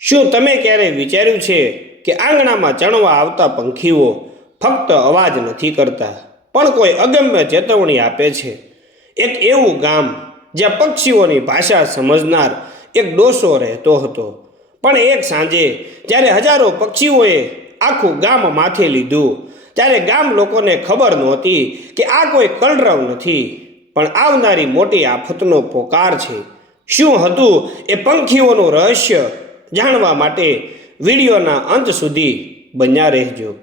શું તમે ક્યારેય વિચાર્યું છે કે આંગણામાં ચણવા આવતા પંખીઓ ફક્ત અવાજ નથી કરતા, પણ કોઈ અગમ્ય ચેતવણી આપે છે? એક એવું ગામ જ્યાં પક્ષીઓની ભાષા સમજનાર એક ડોસો રહેતો હતો. પણ એક સાંજે જ્યારે હજારો પક્ષીઓએ આખું ગામ માથે લીધું, ત્યારે ગામ લોકોને ખબર નહોતી કે આ કોઈ કલરવ નથી, પણ આવનારી મોટી આફતનો પોકાર છે. શું હતું એ પંખીઓનું રહસ્ય? જાણવા માટે વિડીયોના અંત સુધી બન્યા રહેજો.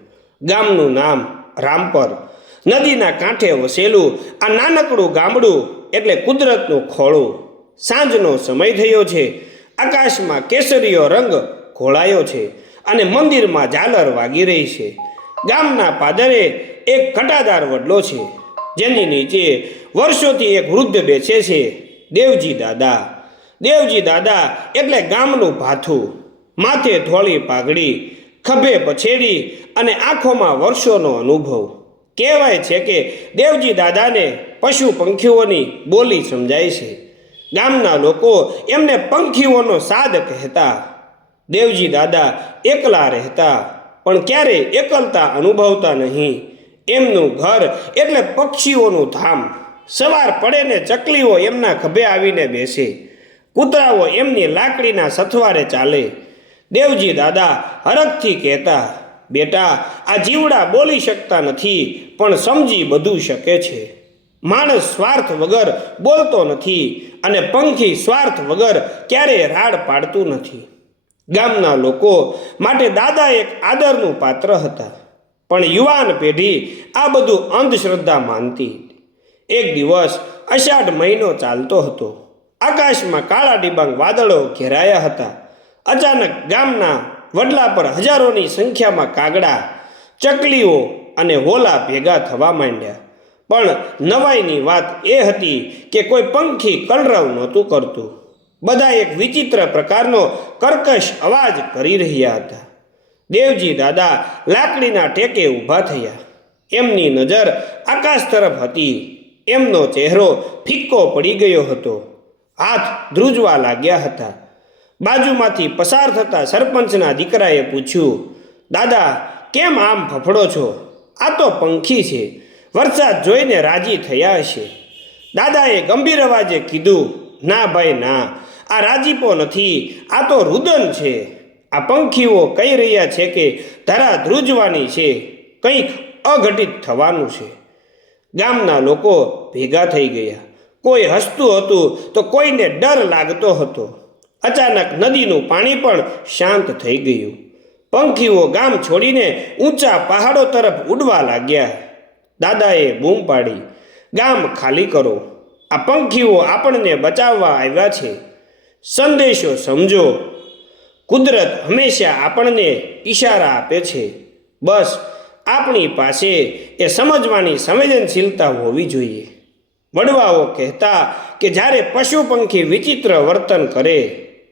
ગામનું નામ રામપર. નદીના કાંઠે વસેલું આ નાનકડું ગામડું એટલે કુદરતનું ખોળું. સાંજનો સમય થયો છે. આકાશમાં કેસરીયો રંગ ઘોળાયો છે અને મંદિરમાં ઝાલર વાગી રહી છે. ગામના પાદરે એક કટાદાર વડલો છે. જેની નીચે વર્ષોથી એક વૃદ્ધ બેસે છે. દેવજી દાદા. દેવજી દાદા, એટલે ગામનું ભાથું. માથે ધોળી પાઘડી, ખભે પછેડી અને આંખોમાં વર્ષોનો અનુભવ. કહેવાય છે કે દેવજી દાદાને પશુ પંખીઓની બોલી સમજાય છે. ગામના લોકો એમને પંખીઓનો સાદ કહેતા. દેવજી દાદા એકલા રહેતા, પણ ક્યારેય એકલતા અનુભવતા નહીં. એમનું ઘર એટલે પક્ષીઓનું ધામ. સવાર પડે ને ચકલીઓ એમના ખભે આવીને બેસે. કૂતરાઓ એમની લાકડીના સથવારે ચાલે. દેવજી દાદા હરખથી કહેતા, બેટા, આ જીવડા બોલી શકતા નથી, પણ સમજી બધું શકે છે. માણસ સ્વાર્થ વગર બોલતો નથી અને પંખી સ્વાર્થ વગર ક્યારેય રાડ પાડતું નથી. ગામના લોકો માટે દાદા એક આદરનું પાત્ર હતા, પણ યુવાન પેઢી આ બધું અંધશ્રદ્ધા માનતી. એક દિવસ અષાઢ મહિનો ચાલતો હતો. આકાશમાં કાળા ડિબાંગ વાદળો ઘેરાયા હતા. અચાનક ગામના વડલા પર હજારોની સંખ્યામાં કાગડા, ચકલીઓ અને હોલા ભેગા થવા માંડ્યા. પણ નવાઈની વાત એ હતી કે કોઈ પંખી કલરવ નહોતું કરતું. બધા એક વિચિત્ર પ્રકારનો કર્કશ અવાજ કરી રહ્યા હતા. દેવજી દાદા લાકડીના ટેકે ઊભા થયા. એમની નજર આકાશ તરફ હતી. એમનો ચહેરો ફિક્કો પડી ગયો હતો. હાથ ધ્રુજવા લાગ્યા હતા. બાજુમાંથી પસાર થતા સરપંચના દીકરાએ પૂછ્યું, દાદા, કેમ આમ ફફડો છો? આ તો પંખી છે. વરસાદ જોઈને રાજી થયા હશે. દાદાએ ગંભીર અવાજે કીધું, ના ભાઈ, ના. આ રાજીપો નથી. આ તો રુદન છે. આ પંખીઓ કહી રહ્યા છે કે ધરા ધ્રુજવાની છે. કંઈક અઘટિત થવાનું છે. ગામના લોકો ભેગા થઈ ગયા. કોઈ હસતું હતું તો કોઈને ડર લાગતો હતો. અચાનક નદીનું પાણી પણ શાંત થઈ ગયું. પંખીઓ ગામ છોડીને ઊંચા પહાડો તરફ ઉડવા લાગ્યા. દાદાએ બૂમ પાડી, ગામ ખાલી કરો. આ પંખીઓ આપણને બચાવવા આવ્યા છે. સંદેશો સમજો. કુદરત હંમેશા આપણને ઈશારા આપે છે. બસ, આપણી પાસે એ સમજવાની સંવેદનશીલતા હોવી જોઈએ. વડવાઓ કહેતા કે જ્યારે પશુ પંખી વિચિત્ર વર્તન કરે,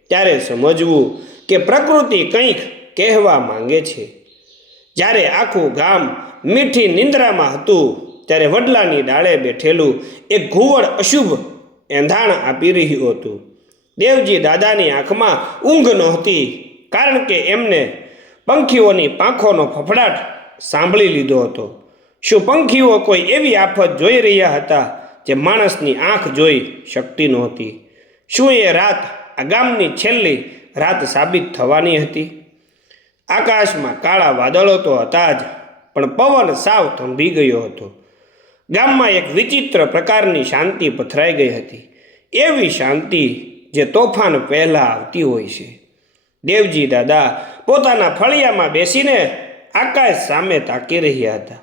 ત્યારે સમજવું કે પ્રકૃતિ કંઈક કહેવા માંગે છે. જ્યારે આખું ગામ મીઠી નિંદ્રામાં હતું, ત્યારે વડલાની ડાળે બેઠેલું એક ઘુવડ અશુભ એંધાણ આપી રહ્યું હતું. દેવજી દાદાની આંખમાં ઊંઘ નહોતી, કારણ કે એમને પંખીઓની પાંખોનો ફફડાટ સાંભળી લીધો હતો. શું પંખીઓ કોઈ એવી આફત જોઈ રહ્યા હતા જે માણસની આંખ જોઈ શકતી નહોતી. શું એ રાત, આ ગામની છેલ્લી રાત સાબિત થવાની હતી? આકાશમાં કાળા વાદળો તો હતા જ, પણ પવન સાવ થંભી ગયો હતો. ગામમાં એક વિચિત્ર પ્રકારની શાંતિ પથરાઈ ગઈ હતી. એવી શાંતિ જે તોફાન પહેલાં આવતી હોય છે. દેવજી દાદા પોતાના ફળિયામાં બેસીને આકાશ સામે તાકી રહ્યા હતા.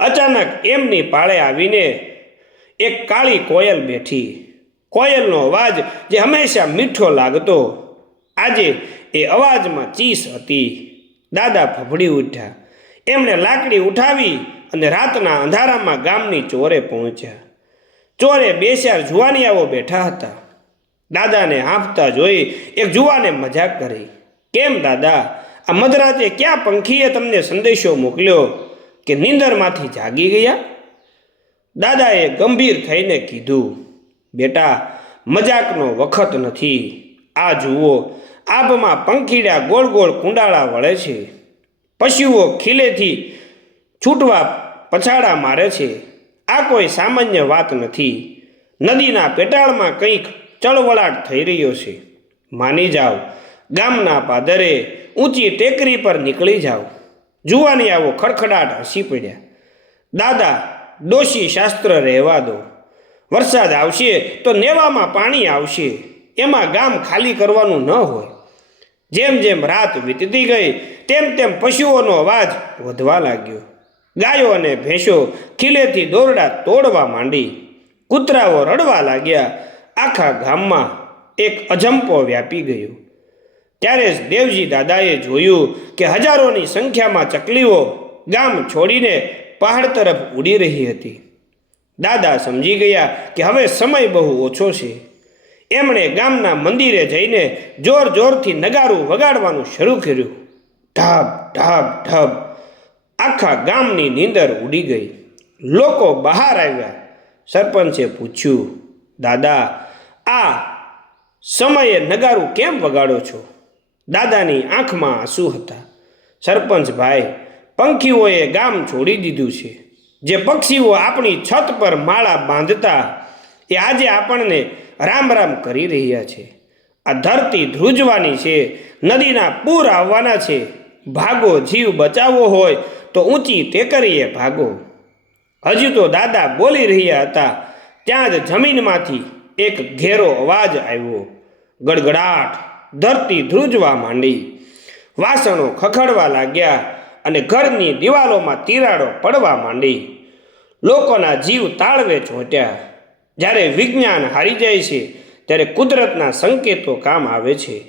અચાનક એમની પાળે આવીને એક કાળી કોયલ બેઠી. કોયલનો અવાજ જે હંમેશા મીઠો લાગતો. આજે એ અવાજમાં ચીસ હતી. દાદા ફફડી ઉઠ્યા. એમણે લાકડી ઉઠાવી અને રાતના અંધારામાં ગામની ચોરે પહોંચ્યા. ચોરે બે ચાર જુવાનિયાઓ બેઠા હતા. દાદાને હાંફતા જોઈ એક જુવાને મજાક કરી. કેમ દાદા? આ મધરાતે ક્યાં પંખીએ તમને સંદેશો મોકલ્યો? કે નીંદરમાંથી જાગી ગયા? દાદાએ ગંભીર થઈને કીધું, બેટા, મજાકનો વખત નથી. આ જુઓ આભમાં પંખીડા ગોળ ગોળ કુંડાળા વળે છે. પશુઓ ખીલેથી છૂટવા પછાડા મારે છે. આ કોઈ સામાન્ય વાત નથી. નદીના પેટાળમાં કંઈક ચળવળાટ થઈ રહ્યો છે. માની જાઓ, ગામના પાદરે ઊંચી ટેકરી પર નીકળી જાઓ. જુવાની આવો ખડખડાટ હસી પડ્યા. દાદા ડોશી શાસ્ત્ર રહેવા દો. વરસાદ આવશે તો નેવામાં પાણી આવશે. એમાં ગામ ખાલી કરવાનું ન હોય. જેમ જેમ રાત વીતતી ગઈ, તેમ તેમ પશુઓનો અવાજ વધવા લાગ્યો. ગાયો અને ભેંસો ખીલેથી દોરડા તોડવા માંડી. કૂતરાઓ રડવા લાગ્યા. આખા ગામમાં એક અજંપો વ્યાપી ગયો. ત્યારે જ દેવજી દાદાએ જોયું કે હજારોની સંખ્યામાં ચકલીઓ ગામ છોડીને પહાડ તરફ ઉડી રહી હતી. દાદા સમજી ગયા કે હવે સમય બહુ ઓછો છે. એમણે ગામના મંદિરે જઈને જોર જોરથી નગારું વગાડવાનું શરૂ કર્યું. ઢાબ ઢાબ, ઢબ. આખા ગામની નીંદર ઉડી ગઈ. લોકો બહાર આવ્યા. સરપંચે પૂછ્યું, દાદા, આ સમયે નગારું કેમ વગાડો છો? દાદાની આંખમાં આંસુ હતા. સરપંચ ભાઈ પંખીઓએ ગામ છોડી દીધું છે. જે પક્ષીઓ આપણી છત પર માળા બાંધતા એ આજે આપણને રામ રામ કરી રહ્યા છે. આ ધરતી ધ્રુજવાની છે, નદીના પૂર આવવાના છે. ભાગો જીવ બચાવવો હોય તો ઊંચી ટેકરીએ ભાગો. હજુ તો દાદા બોલી રહ્યા હતા, ત્યાં જ જમીનમાંથી એક ઘેરો અવાજ આવ્યો. ગડગડાટ ધરતી ધ્રુજવા માંડી. વાસણો ખખડવા લાગ્યા. અને ઘરની દિવાલોમાં તિરાડો પડવા માંડી. લોકોના જીવ તાળવે ચોંટ્યા. જ્યારે વિજ્ઞાન હારી જાય છે, ત્યારે કુદરતના સંકેતો કામ આવે છે.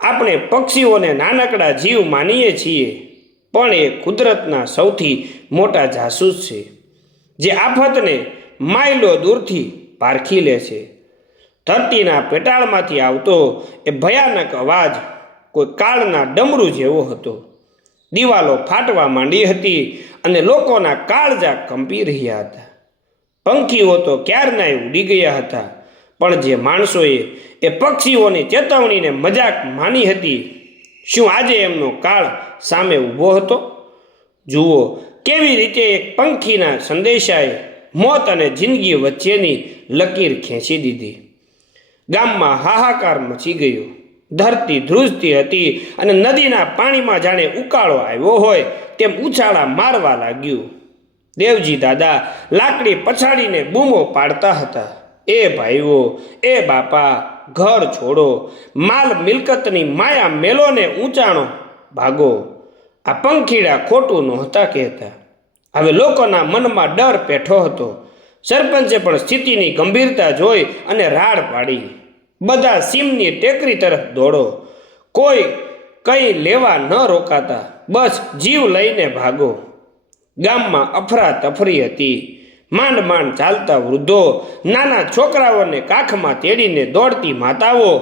આપણે પક્ષીઓને નાનકડા જીવ માનીએ છીએ, પણ એ કુદરતના સૌથી મોટા જાસૂસ છે, જે આફતને માઇલો દૂરથી પારખી લે છે. ધરતીના પેટાળમાંથી આવતો એ ભયાનક અવાજ કોઈ કાળના ડમરું જેવો હતો. દિવાલો ફાટવા માંડી હતી અને લોકોના કાળજા કંપી રહ્યા હતા. પંખીઓ તો ક્યારનાય ઉડી ગયા હતા, પણ જે માણસોએ એ પક્ષીઓની ચેતવણીને મજાક માની હતી, શું આજે એમનો કાળ સામે ઊભો હતો? જુઓ, કેવી રીતે એક પંખીના સંદેશાએ મોત અને જિંદગી વચ્ચેની લકીર ખેંચી દીધી. ગામમાં હાહાકાર મચી ગયો. ધરતી ધ્રુજતી હતી અને નદીના પાણીમાં જાણે ઉકાળો આવ્યો હોય તેમ ઉછાળા મારવા લાગ્યું. દેવજી દાદા, લાકડી પછાડીને બૂમો પાડતા હતા. એ ભાઈઓ, એ બાપા, ઘર છોડો, માલ મિલકતની માયા મેલોને ઊંચાણો ભાગો. આ પંખીડા ખોટું નહોતા કહેતા. હવે લોકોના મનમાં ડર પેઠો હતો. સરપંચે પણ સ્થિતિની ગંભીરતા જોઈ અને રાડ પાડી. બધા સીમની ટેકરી તરફ દોડો. કોઈ કંઈ લેવા ન રોકાતા. બસ જીવ લઈને ભાગો. ગામમાં અફરા તફરી હતી. માંડ માંડ ચાલતા વૃદ્ધો નાના છોકરાઓને કાખમાં તેડીને દોડતી માતાઓ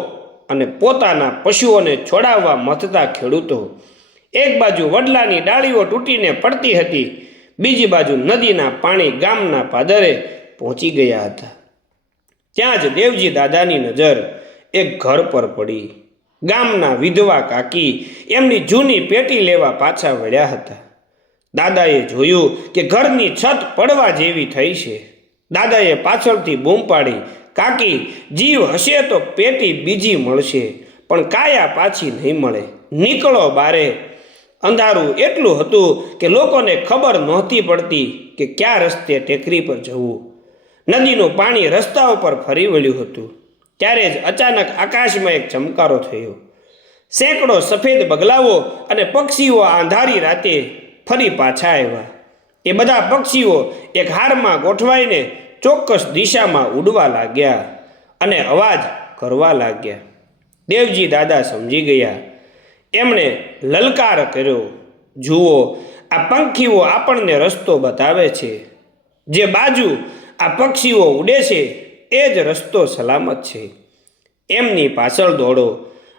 અને પોતાના પશુઓને છોડાવવા મથતા ખેડૂતો. એક બાજુ વડલાની ડાળીઓ તૂટીને પડતી હતી. બીજી બાજુ નદીના પાણી ગામના પાદરે પહોંચી ગયા હતા. ત્યાં જ દેવજી દાદાની નજર એક ઘર પર પડી. ગામના વિધવા કાકી એમની જૂની પેટી લેવા પાછા વળ્યા હતા. દાદાએ જોયું કે ઘરની છત પડવા જેવી થઈ છે. દાદાએ પાછળથી બૂમ પાડી, કાકી, જીવ હશે તો પેટી બીજી મળશે, પણ કાયા પાછી નહીં મળે. નીકળો બારે. અંધારું એટલું હતું કે લોકોને ખબર નહોતી પડતી કે કયા રસ્તે ટેકરી પર જવું. નદીનું પાણી રસ્તા ઉપર ફરી વળ્યું હતું. ત્યારે જ અચાનક આકાશમાં એક ચમકારો થયો. સેંકડો સફેદ બગલાઓ અને પક્ષીઓ આંધારી રાતે ફરી પાછા આવ્યા. એ બધા પક્ષીઓ એક હારમાં ગોઠવાઈને ચોક્કસ દિશામાં ઉડવા લાગ્યા અને અવાજ કરવા લાગ્યા. દેવજી દાદા સમજી ગયા. એમણે લલકાર કર્યો, જુઓ, આ પંખીઓ આપણને રસ્તો બતાવે છે. જે બાજુ આ પક્ષીઓ ઉડે છે એ જ રસ્તો સલામત છે. એમની પાછળ દોડો.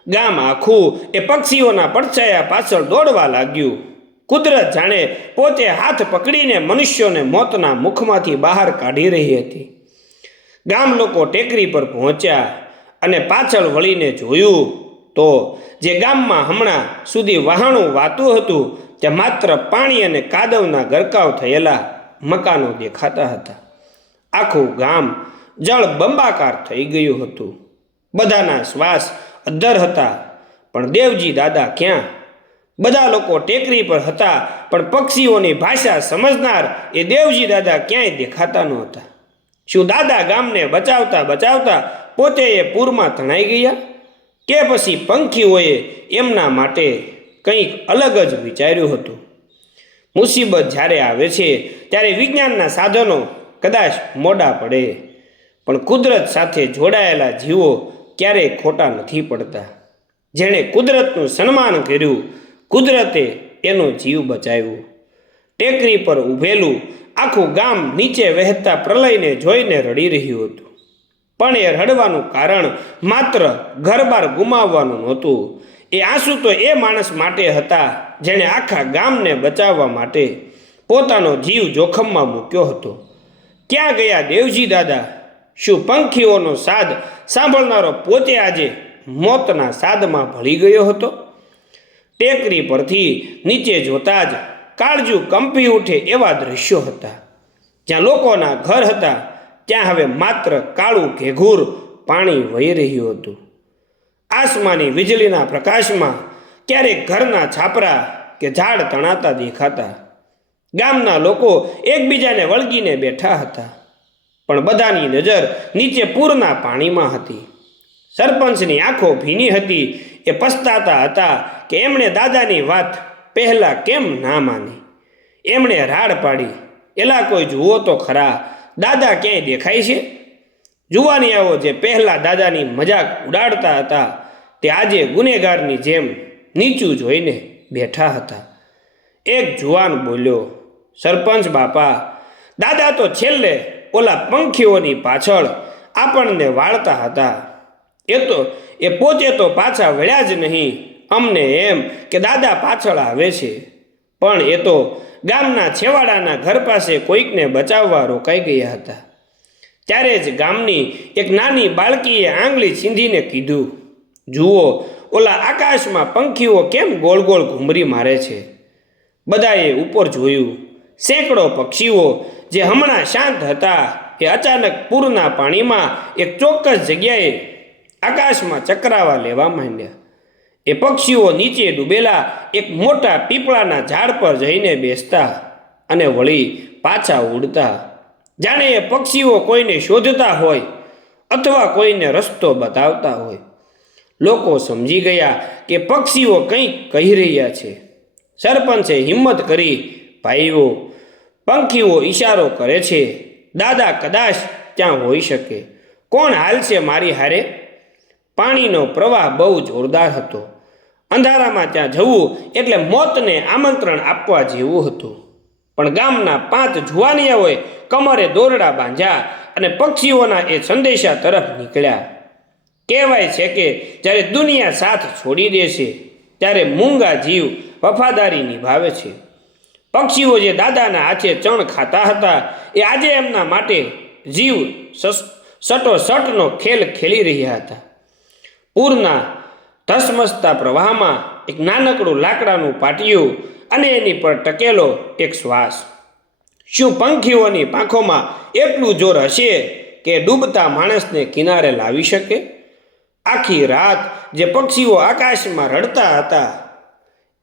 ગામ આખું એ પક્ષીઓના પડછાયા પાછળ દોડવા લાગ્યું. કુદરત જાણે પોતે હાથ પકડીને મનુષ્યોને મોતના મુખમાંથી બહાર કાઢી રહી હતી. ગામ લોકો ટેકરી પર પહોંચ્યા અને પાછળ વળીને જોયું તો જે ગામમાં હમણાં સુધી વહાણું વાતું હતું તે માત્ર પાણી અને કાદવના ગરકાવ થયેલા મકાનો દેખાતા હતા. આખું ગામ જળ બંબાકાર થઈ ગયું હતું. બધાના શ્વાસ અદ્ધર હતા, પણ દેવજી દાદા ક્યાં? બધા લોકો ટેકરી પર હતા, પણ પક્ષીઓની ભાષા સમજનાર એ દેવજી દાદા ક્યાંય દેખાતા નહોતા. શું દાદા ગામને બચાવતા બચાવતા પોતે એ પૂરમાં તણાઈ ગયા? કે પછી પંખીઓએ એમના માટે કંઈક અલગ જ વિચાર્યું હતું? મુસીબત જ્યારે આવે છે, ત્યારે વિજ્ઞાનના સાધનો કદાચ મોડા પડે. પણ કુદરત સાથે જોડાયેલા જીવો ક્યારેય ખોટા નથી પડતા. જેણે કુદરતનું સન્માન કર્યું, કુદરતે એનો જીવ બચાવ્યો. ટેકરી પર ઊભેલું આખું ગામ નીચે વહેતા પ્રલયને જોઈને રડી રહ્યું હતું. પણ એ રડવાનું કારણ માત્ર ઘરબાર ગુમાવવાનું નહોતું. એ આંસુ તો એ માણસ માટે હતા જેણે આખા ગામને બચાવવા માટે પોતાનો જીવ જોખમમાં મૂક્યો હતો. ક્યાં ગયા દેવજી દાદા? શું પંખીઓનો સાદ સાંભળનારો પોતે આજે મોતના સાદમાં ભળી ગયો હતો? ટેકરી પરથી નીચે જોતા જ કાળજું કંપી ઉઠે એવા દૃશ્યો હતા. જ્યાં લોકોના ઘર હતા, ત્યાં હવે માત્ર કાળું ઘેઘૂર પાણી વહી રહ્યું હતું. આસમાની વીજળીના પ્રકાશમાં ક્યારેક ઘરના છાપરા કે ઝાડ તણાતા દેખાતા. ગામના લોકો એકબીજાને વળગીને બેઠા હતા. પણ બધાની નજર નીચે પૂરના પાણીમાં હતી. સરપંચની આંખો ભીની હતી. એ પસ્તાતા હતા કે એમણે દાદાની વાત પહેલાં કેમ ના માની? એમણે રાડ પાડી. એલા કોઈ જુઓ તો ખરા. દાદા ક્યાંય દેખાય છે? જુવાનિયાઓ જે પહેલાં દાદાની મજાક ઉડાડતા હતા, તે આજે ગુનેગારની જેમ નીચું જોઈને બેઠા હતા. એક જુવાન બોલ્યો, સરપંચ બાપા, દાદા તો છેલ્લે ઓલા પંખીઓની પાછળ આપણને વાળતા હતા. એ તો, એ પોતે તો પાછા વળ્યા જ નહીં. અમને એમ કે દાદા પાછળ આવે છે. પણ એ તો ગામના છેવાડાના ઘર પાસે કોઈકને બચાવવા રોકાઈ ગયા હતા. ત્યારે જ ગામની એક નાની બાળકીએ આંગળી છીંધીને કીધું, જુઓ, ઓલા આકાશમાં પંખીઓ કેમ ગોળ ગોળ ઘૂમરી મારે છે? બધાએ ઉપર જોયું, સેંકડો પક્ષીઓ જે હમણાં શાંત હતા એ અચાનક પૂરના પાણીમાં એક ચોક્કસ જગ્યાએ આકાશમાં ચકરાવા લેવા માંડ્યા. એ પક્ષીઓ નીચે ડૂબેલા એક મોટા પીપળાના ઝાડ પર જઈને બેસતા અને વળી પાછા ઉડતા. જાણે એ પક્ષીઓ કોઈને શોધતા હોય અથવા કોઈને રસ્તો બતાવતા હોય. લોકો સમજી ગયા કે પક્ષીઓ કંઈક કહી રહ્યા છે. સરપંચે હિંમત કરી, ભાઈઓ પંખીઓ ઈશારો કરે છે. દાદા, કદાચ ત્યાં હોઈ શકે. કોણ હાલશે મારી હારે? પાણીનો પ્રવાહ બહુ જોરદાર હતો. અંધારામાં ત્યાં જવું એટલે મોતને આમંત્રણ આપવા જેવું હતું. પણ ગામના પાંચ જુવાનિયાઓએ કમરે દોરડા બાંધ્યા અને પક્ષીઓના એ સંદેશા તરફ નીકળ્યા. કહેવાય છે કે જ્યારે દુનિયા સાથ છોડી દે છે ત્યારે મૂંગા જીવ વફાદારી નિભાવે છે. પક્ષીઓ જે દાદાના હાથે ચણ ખાતા હતા, એ આજે એમના માટે જીવ સટો સટોસટનો ખેલ ખેલી રહ્યા હતા. પૂરના ધસમસતા પ્રવાહમાં એક નાનકડું લાકડાનું પાટિયું અને એની પર ટકેલો એક શ્વાસ. શું પંખીઓની પાંખોમાં એટલું જોર હશે કે ડૂબતા માણસને કિનારે લાવી શકે? આખી રાત જે પક્ષીઓ આકાશમાં રડતા હતા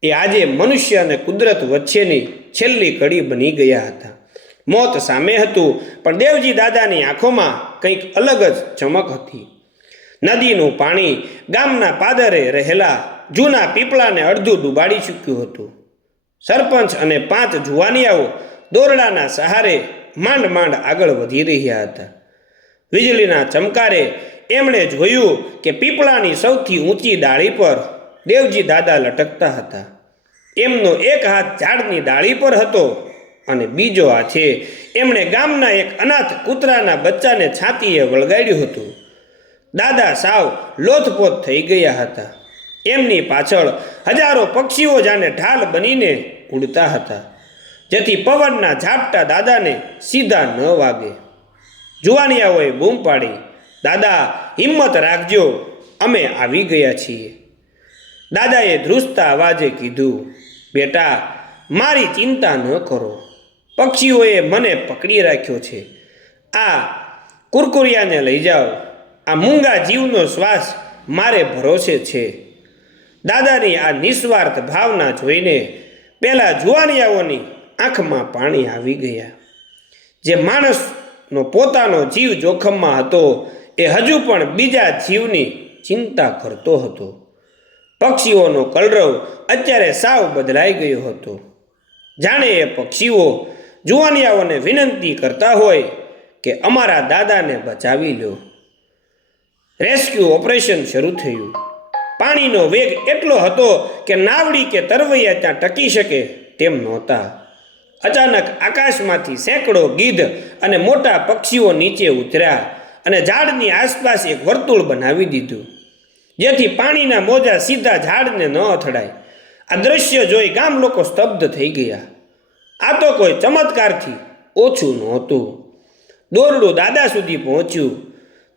એ આજે મનુષ્ય અને કુદરત વચ્ચેની છેલ્લી કડી બની ગયા હતા. મોત સામે હતું, પણ દેવજી દાદાની આંખોમાં કંઈક અલગ જ ચમક હતી. નદીનું પાણી ગામના પાદરે રહેલા જૂના પીપળાને અડધું ડૂબાડી ચૂક્યું હતું. સરપંચ અને પાંચ જુવાનિયાઓ દોરડાના સહારે માંડ માંડ આગળ વધી રહ્યા હતા. વીજળીના ચમકારે એમણે જોયું કે પીપળાની સૌથી ઊંચી ડાળી પર દેવજી દાદા લટકતા હતા. એમનો એક હાથ ઝાડની ડાળી પર હતો અને બીજો હાથે એમણે ગામના એક અનાથ કૂતરાના બચ્ચાને છાતીએ વળગાડ્યું હતું. દાદા સાવ લોથપોથ થઈ ગયા હતા. એમની પાછળ હજારો પક્ષીઓ જાણે ઢાલ બનીને ઉડતા હતા, જેથી પવનના ઝાપટા દાદાને સીધા ન વાગે. જુવાનિયાઓએ બૂમ પાડી, દાદા, હિંમત રાખજો, અમે આવી ગયા છીએ. દાદાએ ધ્રુસતા અવાજે કીધું બેટા, મારી ચિંતા ન કરો. પક્ષીઓએ મને પકડી રાખ્યો છે. આ કુરકુરિયાને લઈ જાઓ. આ મૂંગા જીવનો શ્વાસ મારે ભરોસે છે. દાદાની આ નિસ્વાર્થ ભાવના જોઈને પહેલાં જુવાનિયાઓની આંખમાં પાણી આવી ગયા. જે માણસનો પોતાનો જીવ જોખમમાં હતો, એ હજુ પણ બીજા જીવની ચિંતા કરતો હતો. પક્ષીઓનો કલરવ અત્યારે સાવ બદલાઈ ગયો હતો. જાણે એ પક્ષીઓ જુવાનિયાઓને વિનંતી કરતા હોય કે અમારા દાદાને બચાવી લો. રેસ્ક્યુ ઓપરેશન શરૂ થયું. પાણીનો વેગ એટલો હતો કે નાવડી કે તરવૈયા ત્યાં ટકી શકે તેમ નહોતા. અચાનક આકાશમાંથી સેંકડો ગીધ અને મોટા પક્ષીઓ નીચે ઉતર્યા અને ઝાડની આસપાસ એક વર્તુળ બનાવી દીધું. જેથી પાણીના મોજા સીધા ઝાડને ન અથડાય. આ દ્રશ્ય જોઈ ગામ લોકો સ્તબ્ધ થઈ ગયા. આ તો કોઈ ચમત્કારથી ઓછું નહોતું. દોરડું દાદા સુધી પહોંચ્યું.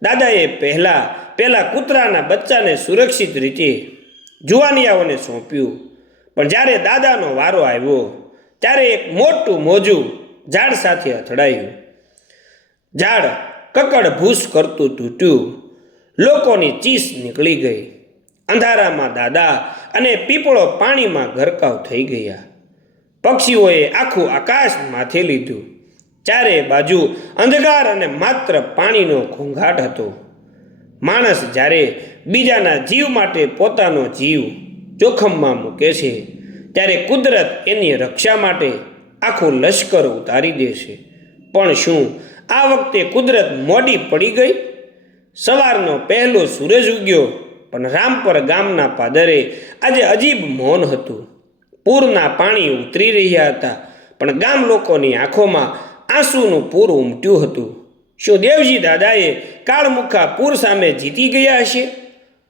દાદાએ પહેલાં પહેલાં કૂતરાના બચ્ચાને સુરક્ષિત રીતે જુવાનિયાઓને સોંપ્યું. પણ જ્યારે દાદાનો વારો આવ્યો, ત્યારે એક મોટું મોજું ઝાડ સાથે અથડાયું. ઝાડ કકડ ભૂસ કરતું તૂટ્યું. લોકોની ચીસ નીકળી ગઈ. અંધારામાં દાદા અને પીપળો પાણીમાં ગરકાવ થઈ ગયા. પક્ષીઓએ આખું આકાશ માથે લીધું. ચારે બાજુ અંધકાર અને માત્ર પાણીનો ઘોંઘાટ હતો. માણસ જ્યારે બીજાના જીવ માટે પોતાનો જીવ જોખમમાં મૂકે છે, ત્યારે કુદરત એની રક્ષા માટે આખું લશ્કર ઉતારી દેશે પણ શું આ વખતે કુદરત મોડી પડી ગઈ? સવારનો પહેલો સૂરજ ઉગ્યો પણ રામપર ગામના પાદરે આજે અજીબ મૌન હતું. પૂરના પાણી ઉતરી રહ્યા હતા, પણ ગામ લોકોની આંખોમાં આંસુનું પૂર ઉમટ્યું હતું. શું દેવજી દાદાએ કાળમુખા પૂર સામે જીતી ગયા હશે?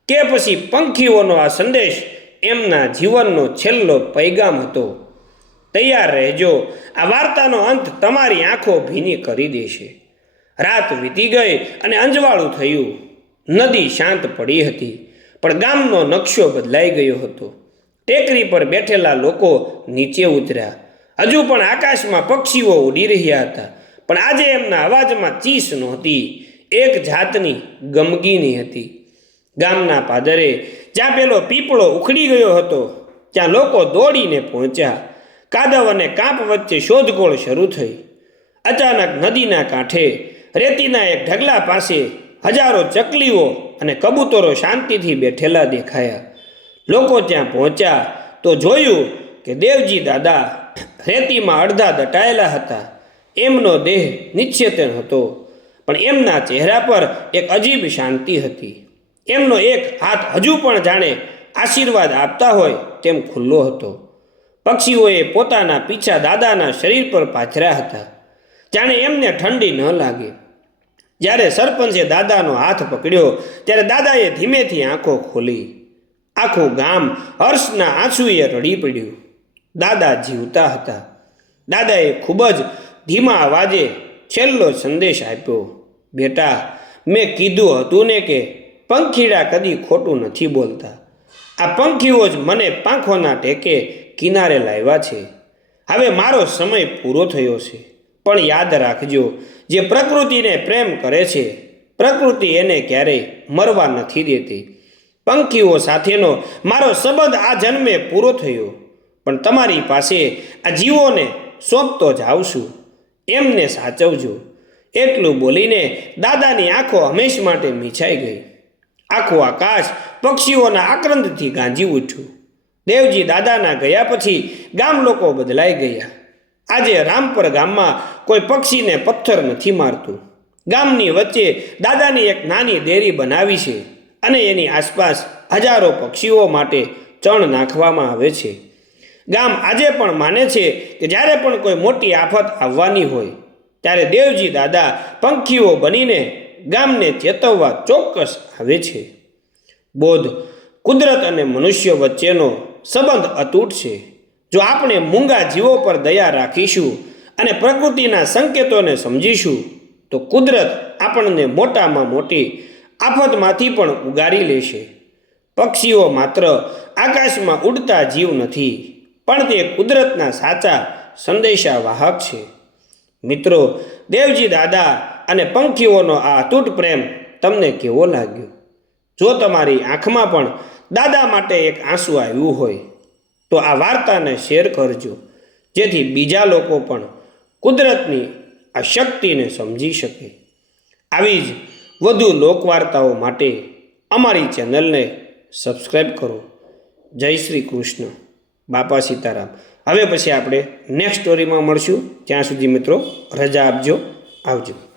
કે પછી પંખીઓનો આ સંદેશ એમના જીવનનો છેલ્લો પૈગામ હતો? તૈયાર રહેજો, આ વાર્તાનો અંત તમારી આંખો ભીની કરી દેશે. રાત વીતી ગઈ અને અંજવાળું થયું. નદી શાંત પડી હતી. પણ ગામનો નકશો બદલાઈ ગયો હતો. ટેકરી પર બેઠેલા લોકો નીચે ઉતર્યા. હજુ પણ આકાશમાં પક્ષીઓ ઉડી રહ્યા હતા. પણ આજે એમના અવાજમાં ચીસ નહોતી. એક જાતની ગમગીની હતી. ગામના પાદરે જ્યાં પેલો પીપળો ઉખડી ગયો હતો, ત્યાં લોકો દોડીને પહોંચ્યા. કાદવ અને કાંપ વચ્ચે શોધખોળ શરૂ થઈ. અચાનક નદીના કાંઠે રેતીના એક ઢગલા પાસે હજારો ચકલીઓ અને કબૂતરો શાંતિથી બેઠેલા દેખાયા. લોકો ત્યાં પહોંચ્યા તો જોયું કે દેવજી દાદા રેતીમાં અડધા દટાયેલા હતા. એમનો દેહ નિશ્ચેતન હતો, પણ એમના ચહેરા પર એક અજીબ શાંતિ હતી. એમનો એક હાથ હજુ પણ જાણે આશીર્વાદ આપતા હોય તેમ ખુલ્લો હતો. પક્ષીઓએ પોતાના પીછા દાદાના શરીર પર પાથર્યા હતા. જાણે એમને ઠંડી ન લાગે. જ્યારે સરપંચે દાદાનો હાથ પકડ્યો, ત્યારે દાદાએ ધીમેથી આંખો ખોલી. આખું ગામ હર્ષના આંસુએ રડી પડ્યું. દાદા જીવતા હતા. દાદાએ ખૂબ જ ધીમા અવાજે છેલ્લો સંદેશ આપ્યો, બેટા, મેં કીધું હતું ને કે પંખીડા કદી ખોટું નથી બોલતા. આ પંખીઓ જ મને પાંખોના ટેકે કિનારે લાવ્યા છે. હવે મારો સમય પૂરો થયો છે. પણ યાદ રાખજો, જે પ્રકૃતિને પ્રેમ કરે છે, પ્રકૃતિ એને ક્યારેય મરવા નથી દેતી. પંખીઓ સાથેનો મારો સંબંધ આ જન્મે પૂરો થયો, પણ તમારી પાસે આ જીવોને સોંપતો જાઉં છું એમને સાચવજો. એટલું બોલીને દાદાની આંખો હંમેશ માટે મીછાઈ ગઈ. આખું આકાશ પક્ષીઓના આક્રંદથી ગાંજી ઉઠ્યું. દેવજી દાદાના ગયા પછી ગામ લોકો બદલાઈ ગયા. આજે રામપર ગામમાં કોઈ પક્ષીને પથ્થર નથી મારતું. ગામની વચ્ચે દાદાની એક નાની દેરી બનાવી છે અને એની આસપાસ હજારો પક્ષીઓ માટે ચણ નાખવામાં આવે છે. ગામ આજે પણ માને છે કે જ્યારે પણ કોઈ મોટી આફત આવવાની હોય, ત્યારે દેવજી દાદા પંખીઓ બનીને ગામને ચેતવવા ચોક્કસ આવે છે. બોધ, કુદરત અને મનુષ્ય વચ્ચેનો સંબંધ અતૂટ છે. જો આપણે મૂંગા જીવો પર દયા રાખીશું અને પ્રકૃતિના સંકેતોને સમજીશું, તો કુદરત આપણને મોટામાં મોટી આફતમાંથી પણ ઉગારી લેશે. પક્ષીઓ માત્ર આકાશમાં ઉડતા જીવ નથી, પણ તે કુદરતના સાચા સંદેશાવાહક છે. મિત્રો, દેવજી દાદા અને પંખીઓનો આ અતૂટ પ્રેમ તમને કેવો લાગ્યો? જો તમારી આંખમાં પણ દાદા માટે એક આંસુ આવ્યું હોય, તો આ વાર્તાને શેર કરજો, જેથી બીજા લોકો પણ કુદરતની આ શક્તિને સમજી શકે. આવી જ વધુ લોકવાર્તાઓ માટે અમારી ચેનલને સબસ્ક્રાઈબ કરો. જય શ્રી કૃષ્ણ. બાપા સીતારામ. હવે પછી આપણે નેક્સ્ટ સ્ટોરીમાં મળશું. ત્યાં સુધી મિત્રો રજા આપજો. આવજો.